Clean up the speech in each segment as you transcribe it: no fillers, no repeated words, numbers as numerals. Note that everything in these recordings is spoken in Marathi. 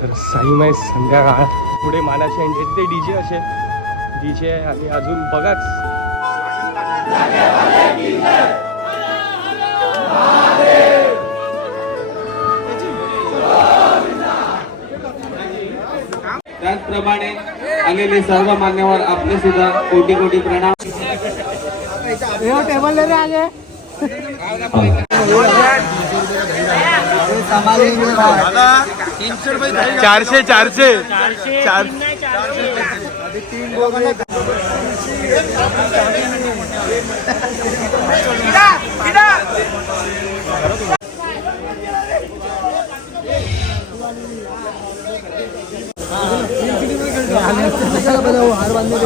तर साईमाई संध्याकाळ पुढे मानाशी आणि ते डीजे असे डीजे आणि अजून बघाच त्याचप्रमाणे आलेले सर्व मान्यवर आपले सुद्धा कोटी कोटी प्रणाम. टेबल ले रहे आगे 400 हार बांधने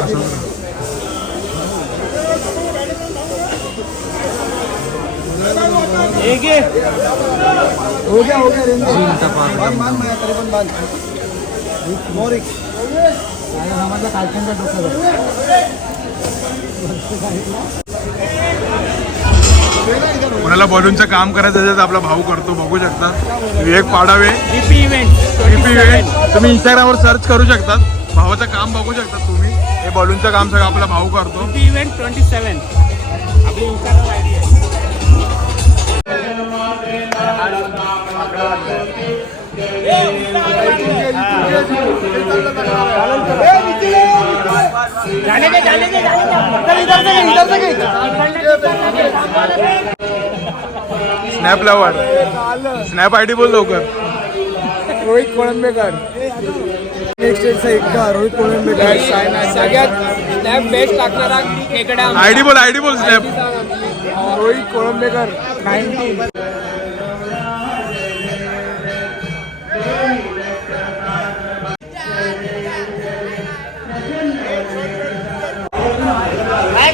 हो गया बांध मैं तरी बांध मोरिक समजलं कालच्यांच्या डोक्यावर कोणाला बॉलूनचं काम करायचं असेल तर आपला भाऊ करतो, बघू शकता. विवेक पाडावे VP इव्हेंट तुम्ही इंस्टाग्रामवर सर्च करू शकतात, भावाचं काम बघू शकता तुम्ही. हे बॉलूनचं काम सगळं आपला भाऊ करतो. VP इव्हेंट 27 आपली इंस्टाग्राम आयडी आहे. स्नॅप लावा, स्नॅप आयडी बोल लवकर. रोहित कोळंबेकर नेक्स्ट एकदा रोहित कोळंबेकर सगळ्यात स्नॅप बेस्ट टाकणारा खेकडा आयडी बोल स्नॅप. रोहित कोळंबेकर 19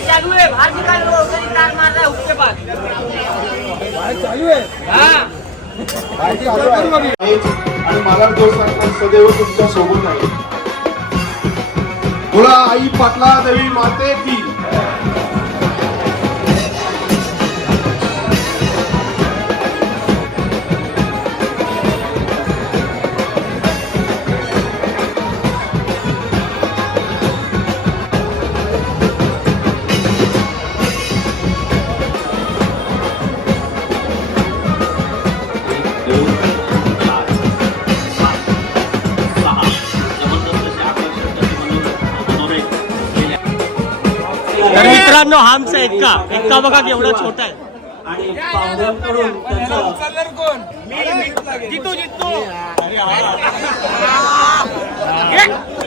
चालू है बाहर निकाल लो तार मार रहा है उसके पास चालू है हाँ आणि मला दोस्तांना सदैव तुमच्या सोबत आहे. बोला आई पाटला देवी माते की. तर मित्रांनो हा आमचा एक्का बघा केवढा छोटा आहे. आणि पाहुण्यांकडून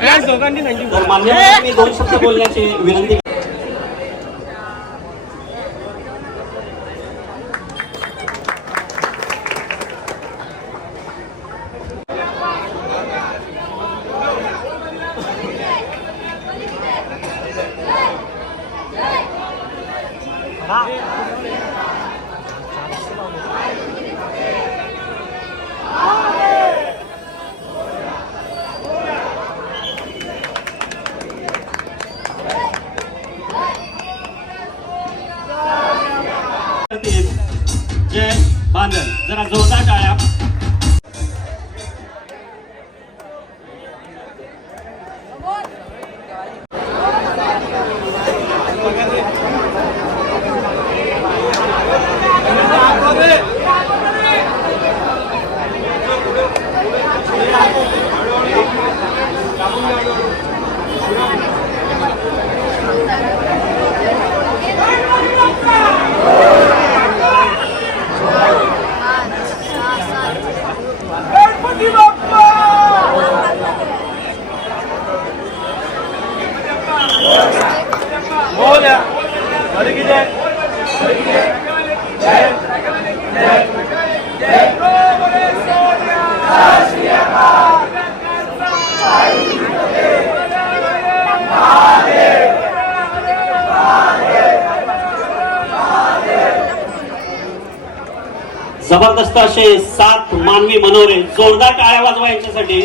त्यांचं तर मान्यवरांनी 2 शब्द बोलण्याची विनंती. जय बांधल जरा जोरदार टाळ्या. जबरदस्त असे 7 मानवी मनोरे. जोरदार टाळ्या वाजवा यांच्यासाठी.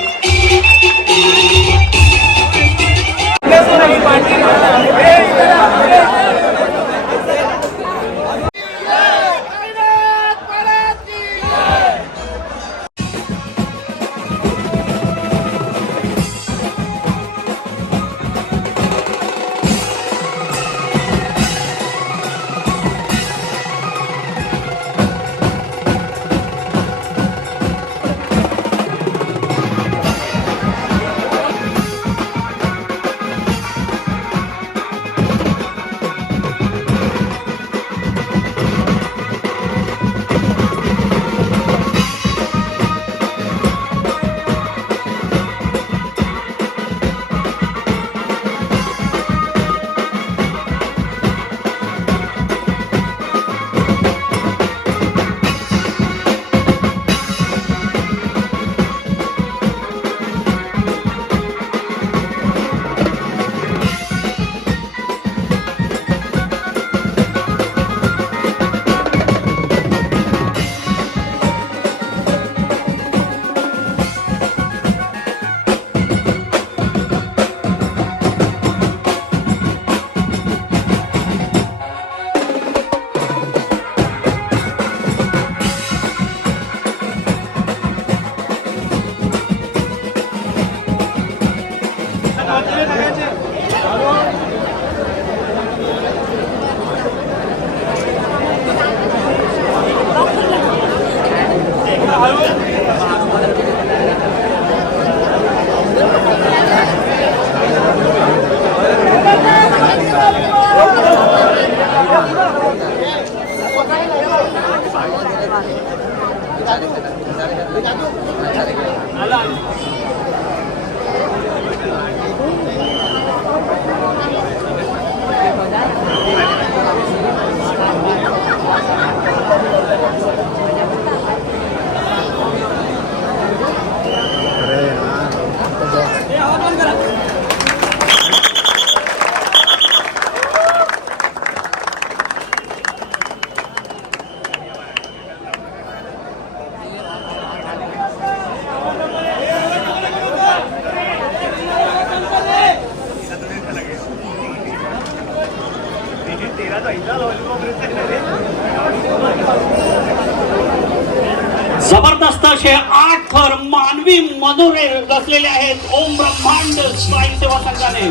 मनोरे रचलेले आहेत ओम ब्रह्मांड स्वयंसेवा संघाने.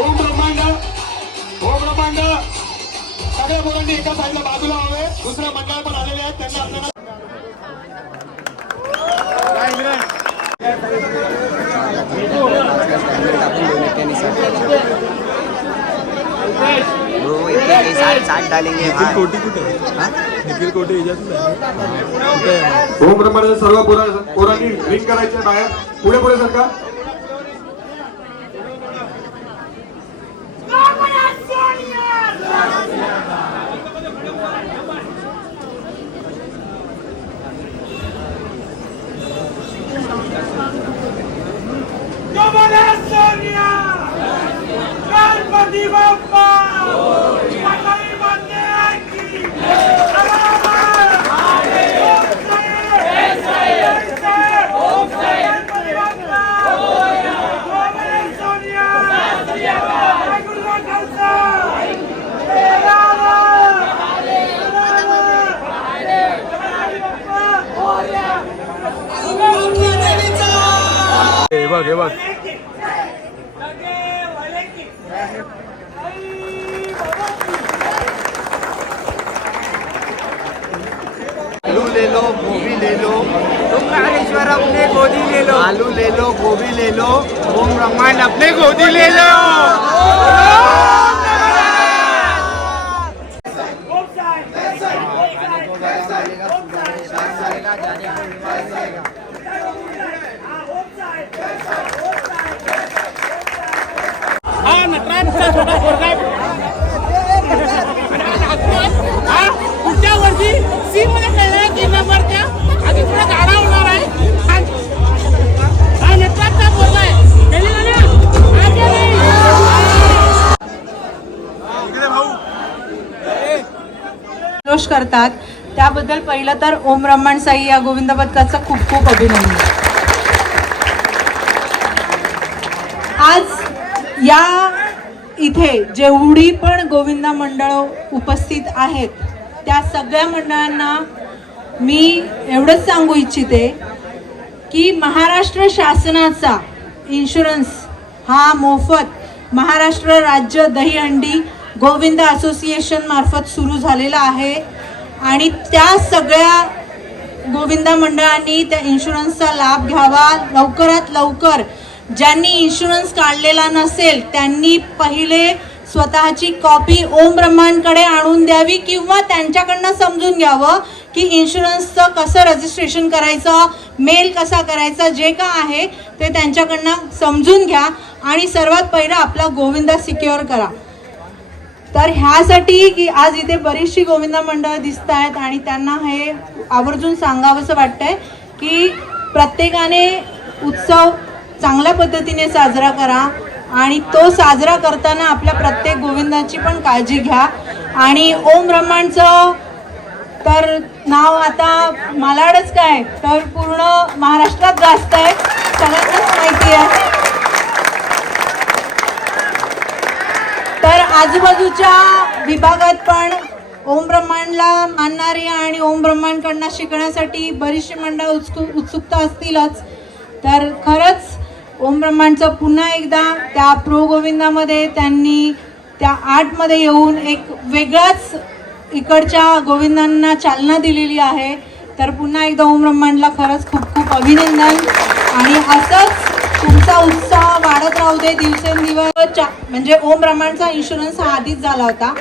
ओम ब्रह्मांड, ओम ब्रह्मांड. सगळ्या मुलांनी एका साईडला बाजूला व्हावे. दुसऱ्या मंडळ पण आलेले आहेत, त्यांना आपल्याला ब्रो एक साथ डालेंगे कोटी कुठे निखिल कोटी ओम ब्रह्मांडचे सर्व पोरांनी रिंग करायचे बाहेर. पुढे पुढे सरका. गणपती बाप्पा मंडळी मंदिर की हे बघ हे बघ आलू ले लो, गोभी ले लो, ओंकारेश्वर अपने गोदी ले लो, आलू ले लो, गोभी ले लो, ओम ब्रह्मांड अपने गोदी ले लो. हा नटराजचा छोटा पोरगा पुढच्या वर्षी सी मध्ये खेळणार 3 नंबरच्या आधी पुढे गाडा होणार आहे. हा नटराजचा पोरगा आहे. जल्लोष करतात त्याबद्दल पहिलं तर ओम ब्रह्मांड साई या गोविंद पथकाचं खूप खूप अभिनंदन. आज या इथे जेवढी पण गोविंदा मंडळ उपस्थित आहेत त्या सगळ्या मंडळांना मी एवढंच सांगू इच्छिते की महाराष्ट्र शासनाचा इन्शुरन्स हा मोफत महाराष्ट्र राज्य दहीहंडी गोविंद असोसिएशन मार्फत सुरू झालेला आहे आणि त्या सगळ्या गोविंदा मंडळांनी त्या इन्शुरन्सचा लाभ घ्यावा. लवकरात लवकर ज्यांनी इन्शुरन्स काढलेला नसेल त्यांनी पहिले स्वतःची कॉपी ओम ब्रह्मांडकडे आणून द्यावी किंवा त्यांच्याकडनं समजून घ्यावं की इन्शुरन्सचं कसं रजिस्ट्रेशन करायचं, मेल कसा करायचा, जे का आहे ते त्यांच्याकडनं समजून घ्या आणि सर्वात पहिलं आपला गोविंदा सिक्युअर करा. तर ह्यासाठी की आज इथे बरीचशी गोविंदा मंडळ दिसत आहेत आणि त्यांना हे आवर्जून सांगावंसं वाटतंय की प्रत्येकाने उत्सव चांगल्या पद्धतीने साजरा करा आणि तो साजरा करताना आपल्या प्रत्येक गोविंदाची पण काळजी घ्या. आणि ओम ब्रह्मांडचं तर नाव आता मालाडच काय तर पूर्ण महाराष्ट्रात जास्त आहे, सगळ्यांनाच माहिती आहे. तर आजूबाजूच्या विभागात पण ओम ब्रह्मांडला मानणारी आणि ओम ब्रह्मांडकडनं शिकण्यासाठी बरीचशी मंडळ उत्सुकता असतीलच. तर खरंच ओम ब्रह्मांडचं पुन्हा एकदा त्या प्रो गोविंदामध्ये त्यांनी त्या आर्टमध्ये येऊन एक वेगळाच इकडच्या गोविंदांना चालना दिलेली आहे. तर पुन्हा एकदा ओम ब्रह्मांडला खरंच खूप खूप अभिनंदन आणि असंच तुमचा उत्साह वाढत राहू दे दिवसेंदिवस. म्हणजे ओम ब्रह्मांडचा इन्शुरन्स हा आधीच झाला होता.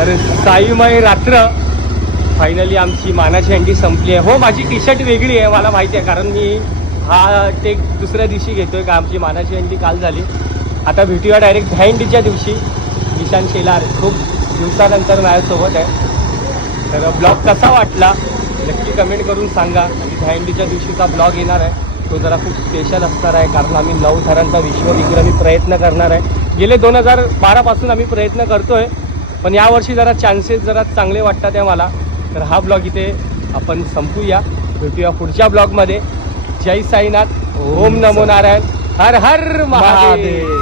तर साईमय रात्र फायनली आमची मानाची हंडी संपली आहे. हो, माझी टी शर्ट वेगळी आहे, मला माहिती आहे, कारण मी हा टेक दुसऱ्या दिवशी घेतोय का आमची मानाची हंडी काल झाली. आता भेटूया डायरेक्ट हंडीच्या दिवशी. निशांत शेलार खूप दिवसानंतर माझ्यासोबत आहे. तर ब्लॉग कसा वाटला नक्की कमेंट करून सांगा. आणि हंडीच्या दिवशीचा ब्लॉग येणार आहे, तो जरा खूप स्पेशल असणार आहे, कारण आम्ही 9 थरांचा विश्वविक्रमी प्रयत्न करणार आहे. गेले 2012 पासून आम्ही प्रयत्न करतोय, पण यावर्षी जरा चान्सेस जरा चांगले वाटतात आहे मला. तर हा ब्लॉग इथे आपण संपूया. भेटूया पुढच्या ब्लॉगमध्ये. जय साईनाथ, ओम नमो नारायण, हर हर महादेव.